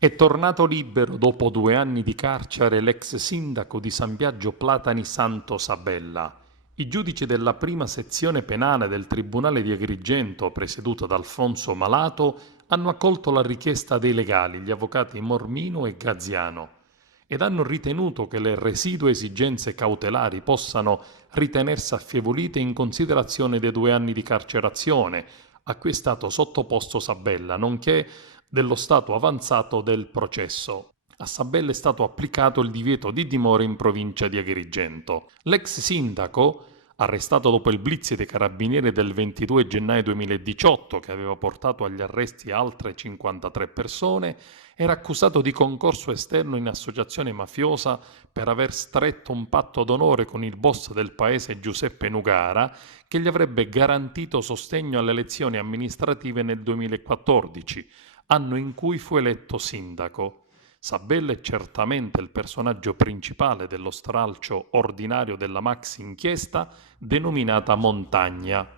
È tornato libero dopo 2 anni di carcere l'ex sindaco di San Biagio Platani Santo Sabella. I giudici della prima sezione penale del Tribunale di Agrigento, presieduto da Alfonso Malato, hanno accolto la richiesta dei legali, gli avvocati Mormino e Gaziano, ed hanno ritenuto che le residue esigenze cautelari possano ritenersi affievolite in considerazione dei 2 anni di carcerazione a cui è stato sottoposto Sabella, nonché dello stato avanzato del processo. A Sabella è stato applicato il divieto di dimora in provincia di Agrigento. L'ex sindaco, arrestato dopo il blitz dei carabinieri del 22 gennaio 2018, che aveva portato agli arresti altre 53 persone, era accusato di concorso esterno in associazione mafiosa per aver stretto un patto d'onore con il boss del paese Giuseppe Nugara, che gli avrebbe garantito sostegno alle elezioni amministrative nel 2014, anno in cui fu eletto sindaco. Sabella è certamente il personaggio principale dello stralcio ordinario della maxi inchiesta denominata Montagna.